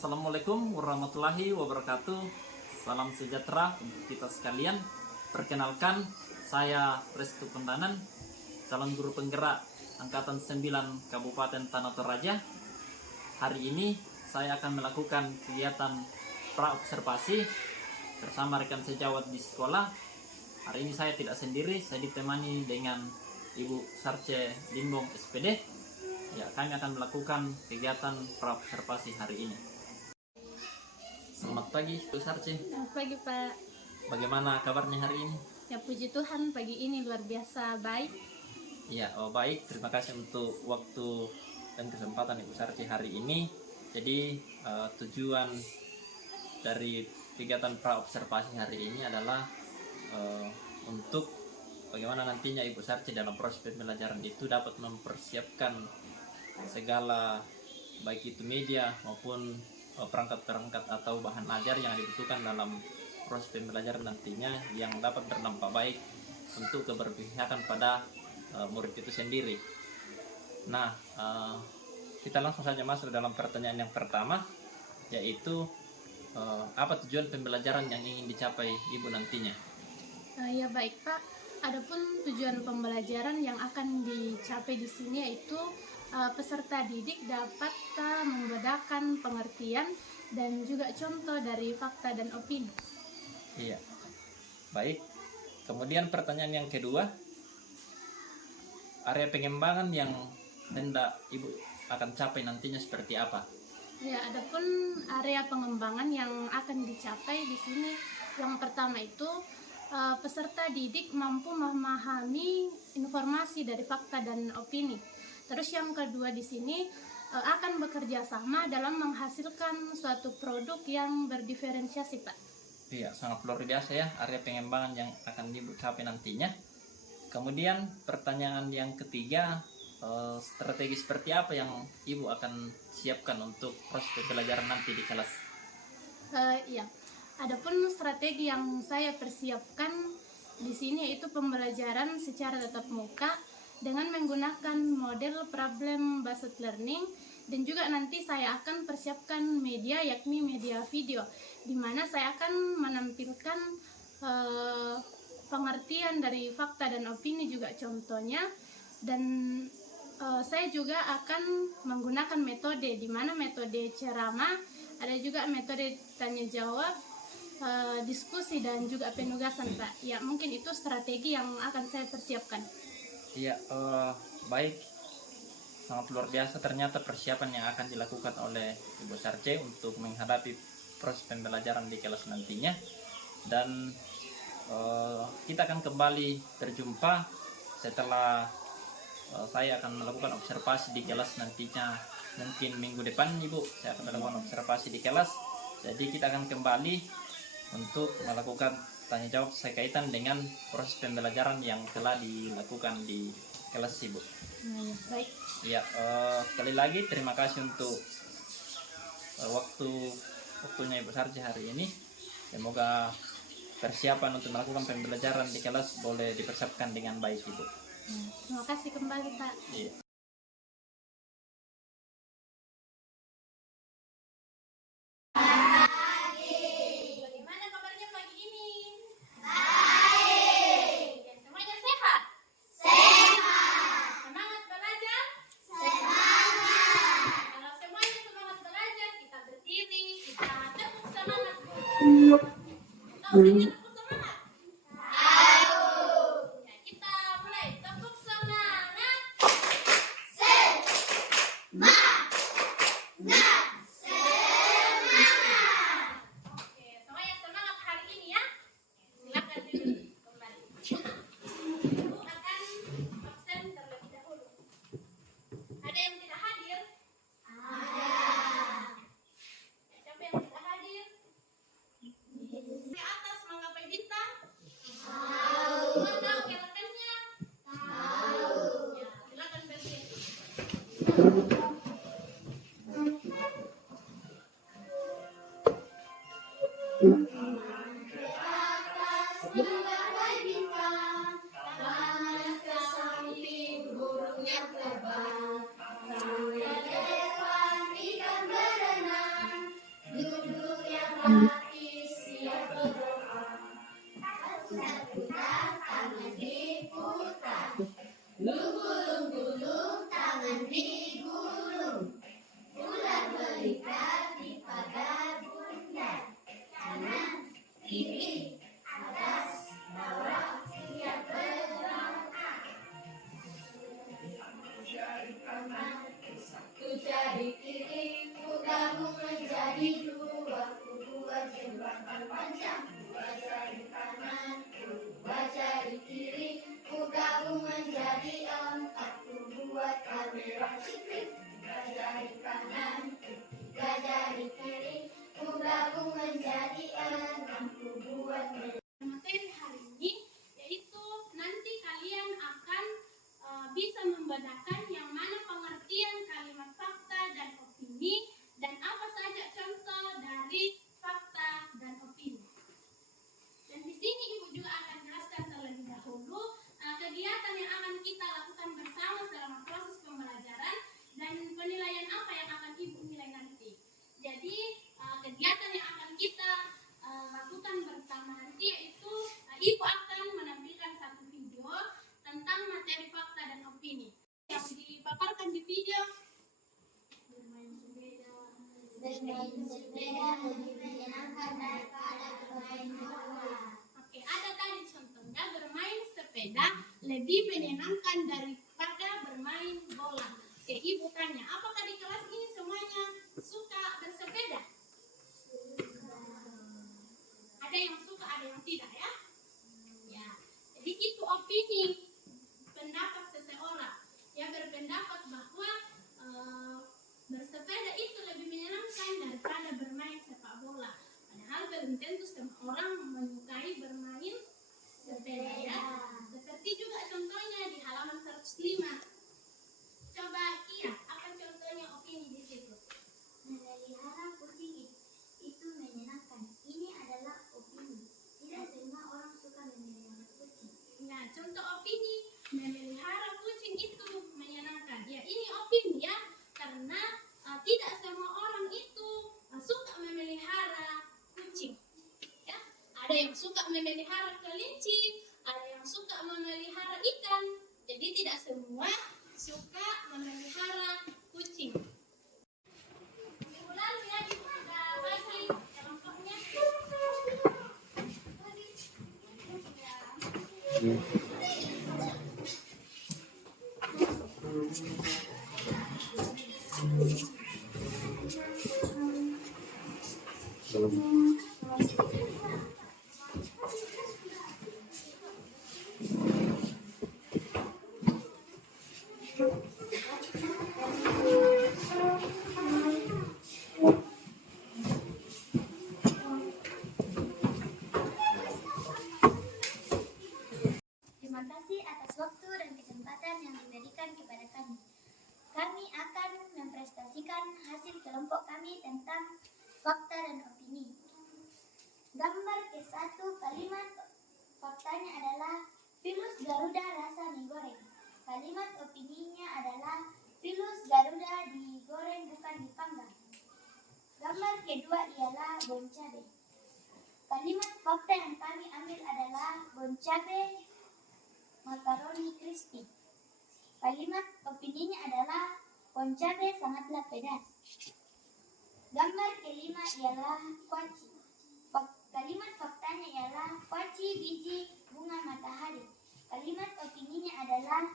Assalamualaikum warahmatullahi wabarakatuh. Salam sejahtera untuk kita sekalian. Perkenalkan, saya Restu Pendanan, calon guru penggerak Angkatan 9 Kabupaten Tanah Toraja. Hari ini saya akan melakukan kegiatan pra-observasi bersama rekan sejawat di sekolah. Hari ini saya tidak sendiri, saya ditemani dengan Ibu Sarce Limbong SPD. Ya, kami akan melakukan kegiatan pra-observasi hari ini. Selamat pagi, Bu Sarce. Selamat pagi, Pak. Bagaimana kabarnya hari ini? Ya, puji Tuhan, pagi ini luar biasa baik. Ya, baik. Terima kasih untuk waktu dan kesempatan Ibu Sarce hari ini. Jadi, tujuan dari kegiatan pra-observasi hari ini adalah untuk bagaimana nantinya Ibu Sarce dalam proses pembelajaran itu dapat mempersiapkan segala baik itu media maupun perangkat-perangkat atau bahan ajar yang dibutuhkan dalam proses pembelajaran nantinya yang dapat berdampak baik untuk keberpihakan pada murid itu sendiri. Nah, kita langsung saja masuk dalam pertanyaan yang pertama, yaitu apa tujuan pembelajaran yang ingin dicapai Ibu nantinya? Ya, baik, Pak. Adapun tujuan pembelajaran yang akan dicapai di sini yaitu peserta didik dapat membedakan pengertian dan juga contoh dari fakta dan opini. Iya, baik. Kemudian pertanyaan yang kedua, area pengembangan yang hendak Ibu akan capai nantinya seperti apa? Ya, adapun area pengembangan yang akan dicapai di sini, yang pertama itu peserta didik mampu memahami informasi dari fakta dan opini. Terus yang kedua di sini akan bekerja sama dalam menghasilkan suatu produk yang berdiferensiasi, Pak. Iya, sangat luar biasa ya area pengembangan yang akan Ibu capai nantinya. Kemudian pertanyaan yang ketiga, strategi seperti apa yang Ibu akan siapkan untuk proses pembelajaran nanti di kelas? Ya, adapun strategi yang saya persiapkan di sini yaitu pembelajaran secara tatap muka dengan menggunakan model problem based learning, dan juga nanti saya akan persiapkan media yakni media video, di mana saya akan menampilkan pengertian dari fakta dan opini juga contohnya, dan saya juga akan menggunakan metode, di mana metode ceramah, ada juga metode tanya jawab, diskusi dan juga penugasan, Pak. Ya, mungkin itu strategi yang akan saya persiapkan. Iya, baik. Sangat luar biasa ternyata persiapan yang akan dilakukan oleh Ibu Sarce untuk menghadapi proses pembelajaran di kelas nantinya. Dan kita akan kembali berjumpa setelah saya akan melakukan observasi di kelas nantinya. Mungkin minggu depan, Ibu, saya akan melakukan observasi di kelas. Jadi kita akan kembali untuk melakukan tanya jawab sekaitan dengan proses pembelajaran yang telah dilakukan di kelas, Ibu. Baik. Ya, sekali lagi terima kasih untuk waktunya Ibu Sarce hari ini. Semoga persiapan untuk melakukan pembelajaran di kelas boleh dipersiapkan dengan baik, Ibu. Terima kasih kembali, Pak. Iya. Semangat. Kita mulai tepuk semangat. Oke, semuanya semangat hari ini ya. Silakan duduk kembali. Ibu akan absen terlebih dahulu. Ada yang tidak hadir? Ada. Materi hari ini yaitu nanti kalian akan bisa membedakan yang mana pengertian kalimat fakta dan opini dan apa saja contoh dari fakta dan opini. Dan di sini Ibu juga akan jelaskan terlebih dahulu kegiatan yang akan kita lakukan bersama selama proses pembelajaran dan penilaian apa yang akan Ibu nilai nanti. Jadi kegiatan yang akan kita lakukan bersama nanti yaitu Ibu akan menampilkan satu video tentang materi fakta dan opini. Yang dipaparkan di video bermain sepeda lebih menyenangkan daripada bermain bola. Oke, ada tadi contohnya bermain sepeda lebih menyenangkan daripada bermain bola. Oke, Ibu tanya, apakah di kelas ini semuanya suka bersepeda? Ada yang suka, ada yang tidak ya? Ya, jadi itu opini, pendapat seseorang yang berpendapat bahwa bersepeda itu lebih menyenangkan daripada bermain sepak bola. Padahal belum tentu semua orang menyukai bermain sepeda ya. Seperti juga contohnya di halaman 105. Coba Kia, apa contohnya opini di situ? Memelihara kucing itu menyenangkan. Ini adalah opini. Tidak semua orang suka memelihara kucing. Nah, contoh opini memelihara kucing itu menyenangkan. Ya, ini opini ya, karena tidak semua orang itu suka memelihara kucing. Ya, ada yang suka memelihara kelinci, ada yang suka memelihara ikan. Jadi tidak semua suka memelihara kucing. Minggu lalu ya, Ibu ada bagi kelompoknya. Terima kasih atas waktu dan kesempatan yang diberikan kepada kami. Kami akan mempresentasikan hasil kelompok kami tentang fakta dan opini. Gambar ke-1 kalimat faktanya adalah pilus Garuda rasa mie goreng. Kalimat opininya adalah pilus Garuda digoreng bukan dipanggang. Gambar kedua ialah bon cabe. Kalimat fakta yang kami ambil adalah bon cabe makaroni crispy. Kalimat opininya adalah bon cabe sangatlah pedas. Gambar kelima ialah kuaci. Kalimat faktanya ialah kuaci biji bunga matahari. Kalimat opininya adalah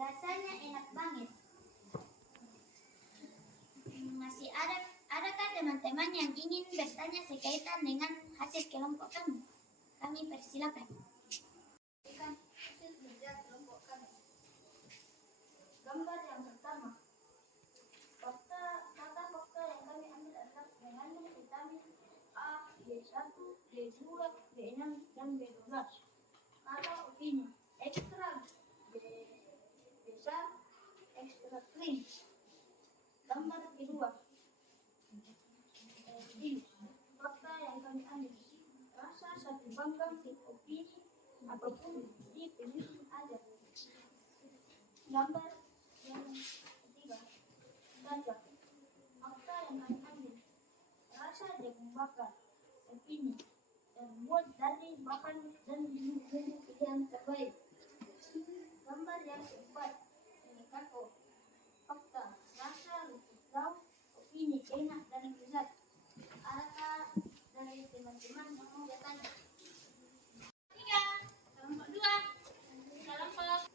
rasanya enak banget. Masih adakah teman-teman yang ingin bertanya sekaitan dengan hasil kelompok kami? Kami persilakan. Hasil kerja kelompok kami. Gambar yang pertama. Fakta yang kami ambil adalah mengandung vitamin A, B1, B2, B6, dan B12. Kalau opini, ekstra B besar, ekstra krim. Gambar kedua. Fakta yang kami ambil. Rasa satu bangkang di opini apapun dipilih aja. Gambar yang ketiga. Gajah. Fakta yang kami ambil. Rasa jagung bakar. opini terbuat dari bahan dan bumbu yang terbaik. Gambar yang keempat, indikator fakta, rasa, lauk, opini, enak dan lezat. Adakah dari teman-teman yang mau bertanya? Tiga, kelompok dua, kelompok.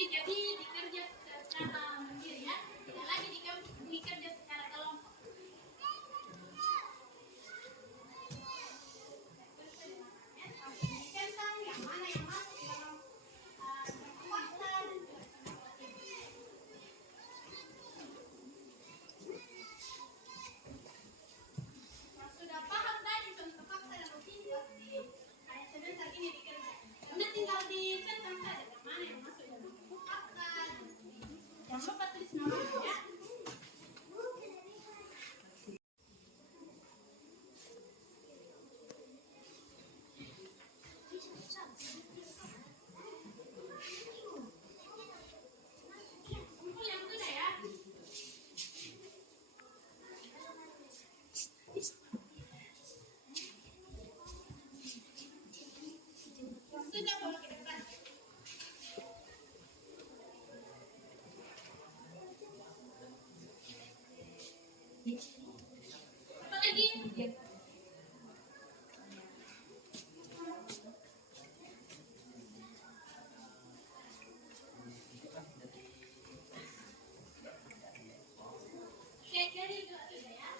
Jadi dikerja secara mandiri ya, tidak lagi dikerja secara kelompok. Tentang yang mana yang masuk dalam fakta dan juga opini. Kalau sudah paham tadi tentang fakta dan opini pasti sebentar ini dikerja. Anda tinggal dicentang saja yang mana yang masuk dalam fakta dan opini. Jangan lupa tulis namanya ya. Kumpul yang sudah ya. Sudah bawa ke depan. Apa lagi? Jadi juga sudah ya.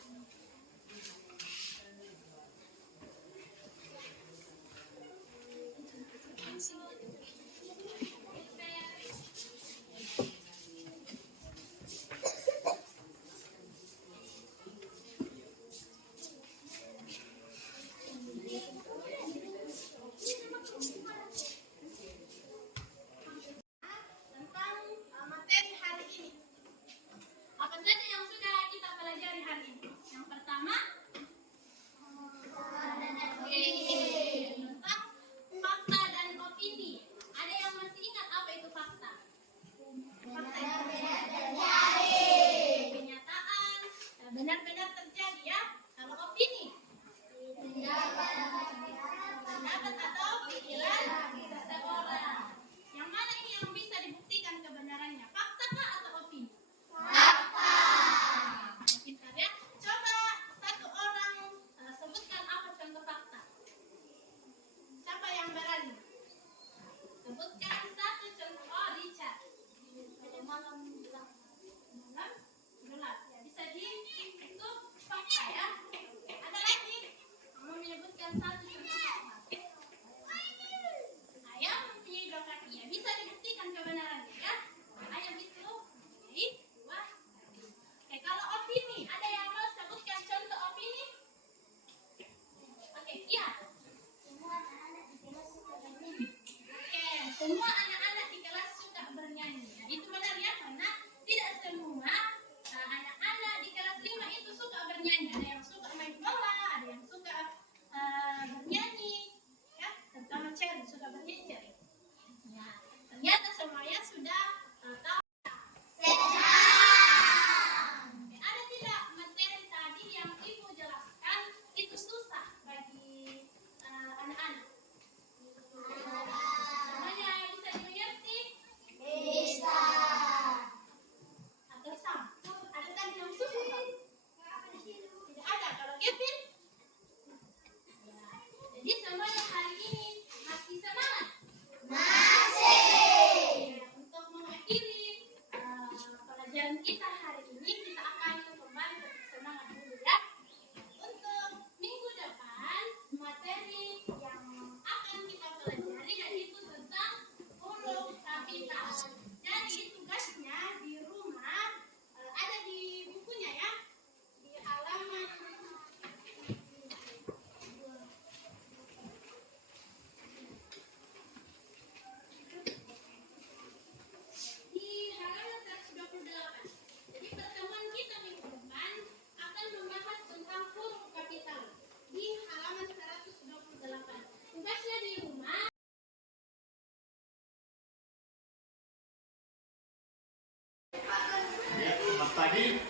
pagi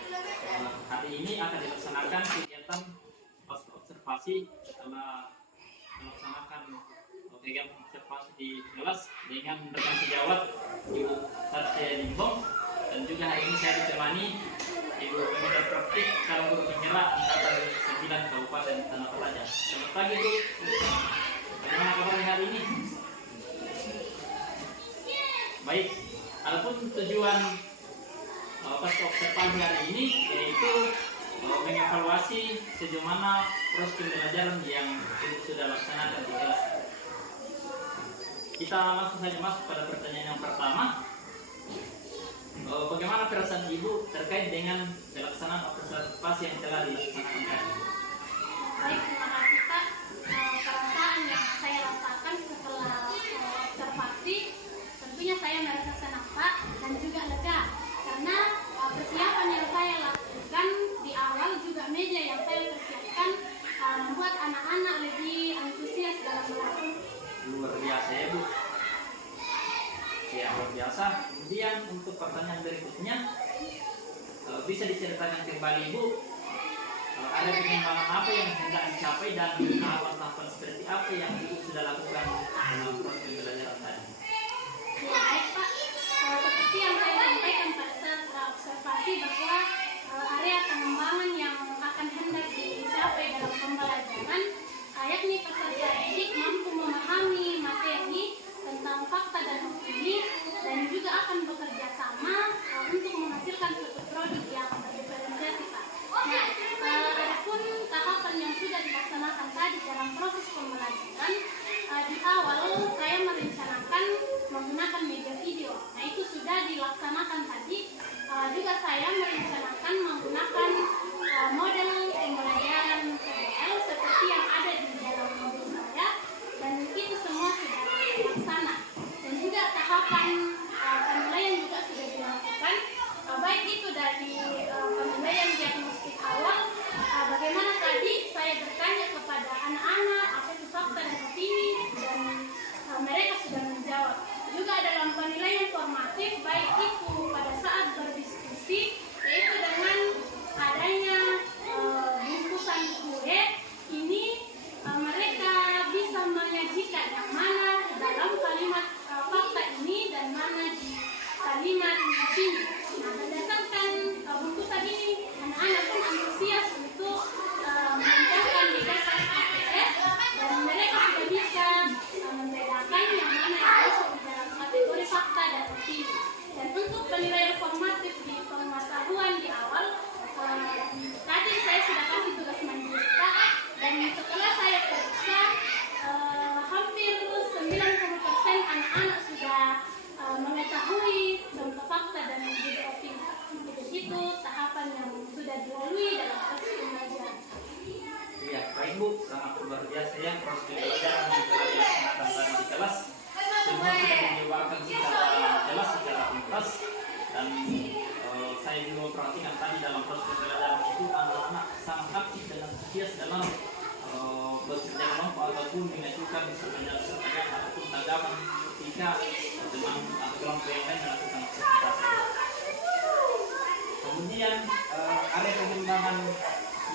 hari ini akan dilaksanakan kegiatan pasca observasi setelah melaksanakan kegiatan observasi di kelas dengan rekan sejawat Ibu Sarce Limbong, dan juga hari ini saya ditemani Ibu Pemida Praktik Calon Guru Penyerah Angkatan 9 Kabupaten Tanah Toraja. Selamat pagi Bu, bagaimana kabarnya hari ini? Baik, adapun tujuan pasca observasi hari ini yaitu mengevaluasi sejauh mana proses pembelajaran yang Ibu sudah laksanakan di kelas. Kita langsung saja masuk pada pertanyaan yang pertama. Bagaimana perasaan Ibu terkait dengan pelaksanaan observasi yang telah dilaksanakan tadi? Baik, terima kasih Pak. Perasaan yang saya rasakan setelah observasi, tentunya saya merasa senang Pak, dan juga lega karena persiapan yang saya lakukan di awal, juga media yang saya persiapkan membuat anak-anak lebih antusias dalam melakukan. Luar biasa ya Bu. Ya, luar biasa. Kemudian untuk pertanyaan berikutnya, bisa diceritakan kembali Bu, ada pengembangan apa yang hendak dicapai dan tahapan-tahapan seperti apa yang Ibu sudah lakukan dalam proses pembelajaran tadi? Ya, baik Pak. Seperti yang saya sampaikan pada saat observasi bahwa area pengembangan yang akan hendak dicapai dalam pembelajaran, yakni peserta didik mampu memahami materi tentang fakta dan opini, dan juga akan bekerja sama untuk menghasilkan suatu produk yang berdiferensiasi Pak. Nah, adapun tahapan yang sudah dilaksanakan tadi dalam proses pembelajaran, di awal saya merencanakan menggunakan media video. Nah, itu sudah dilaksanakan tadi. Juga saya merencanakan menggunakan model pembelajaran PBL seperti yang ada di dalam modul saya, dan itu semua sudah dilaksanakan. Dan juga tahapan penilaian juga sudah dilakukan, baik itu dari penilaian diagnostik awal, bagaimana tadi saya bertanya kepada anak-anak apa itu fakta dan opini, dan mereka sudah menjawab. Juga dalam penilaian formatif, baik itu pada saat berdiskusi, yaitu dengan adanya bungkusan kue ini, mereka bisa menyajikan yang mana dalam kalimat fakta ini dan mana di kalimat opini. Nah, berdasarkan bungkusan ini, anak-anak pun antusias untuk mengerjakan di kertas APS, dan mereka sudah bisa membedakan yang mana yang masuk di dalam kategori fakta dan opini. Dan untuk penilaian formatif di pengetahuan di awal, tadi saya sudah kasih tugas mandiri Pak, dan setelah saya periksa, hampir 90% anak-anak sudah mengetahui contoh fakta dan juga opini. Itu tahapan yang sudah dilalui dalam proses pembelajaran. Iya, baik Bu, sangat luar biasa ya proses pembelajaran yang telah dilaksanakan tadi di kelas. Semua sudah dijabarkan secara jelas, secara tuntas, dan saya juga perhatikan tadi dalam proses pembelajaran itu anak-anak sangat aktif dan antusias dalam bekerja kelompok ataupun mengajukan pertanyaan ataupun tanggapan ketika teman atau kelompok yang lain melakukan observasi. Kemudian area pengembangan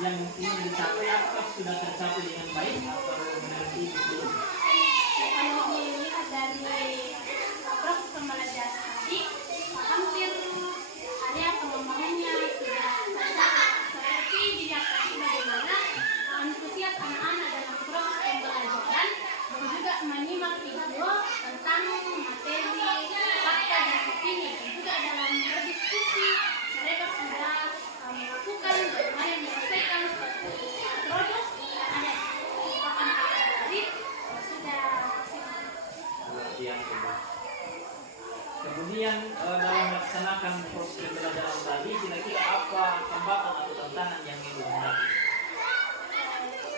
yang ingin dicapai apakah sudah tercapai dengan baik atau menurut Ibu belum? Kalau dilihat dari proses pembelajaran tadi, hampir area pengembangannya sudah tercapai. Seperti dilihat tadi bagaimana antusias anak-anak dalam proses pembelajaran, dan juga menyimak video tentang materi fakta dan opini, dan juga dalam berdiskusi mereka sudah melakukan bagaimana menyelesaikan suatu produk yang ada di papan kategori sudah maksimal. Kemudian dalam melaksanakan proses pembelajaran tadi, kira-kira apa hambatan atau tantangan yang Ibu hadapi?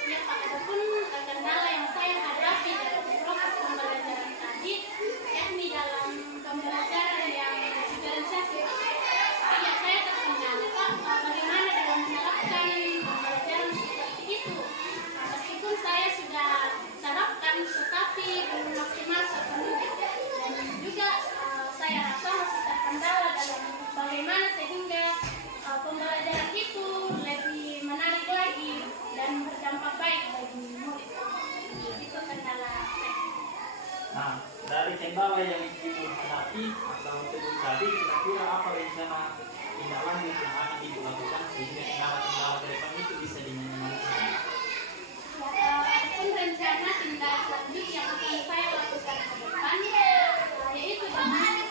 Ya Pak, adapun kendala yang saya hadapi dalam proses pembelajaran tadi, yakni dalam pembelajaran yang diferensiasi Pak. Ya, saya terkendala Pak, bagaimana dalam menerapkan pembelajaran seperti itu. Meskipun saya sudah terapkan, tetapi belum maksimal sepenuhnya. Dan juga saya rasa masih terkendala dalam bagaimana sehingga yang ibu hadapi atau sebelum tadi, kira-kira apa rencana tindak lanjut yang akan ibu lakukan sehingga kendala-kendala ke depan itu bisa diminimalisir? Adapun rencana tindak lanjut yang akan saya lakukan ke depan, yaitu dengan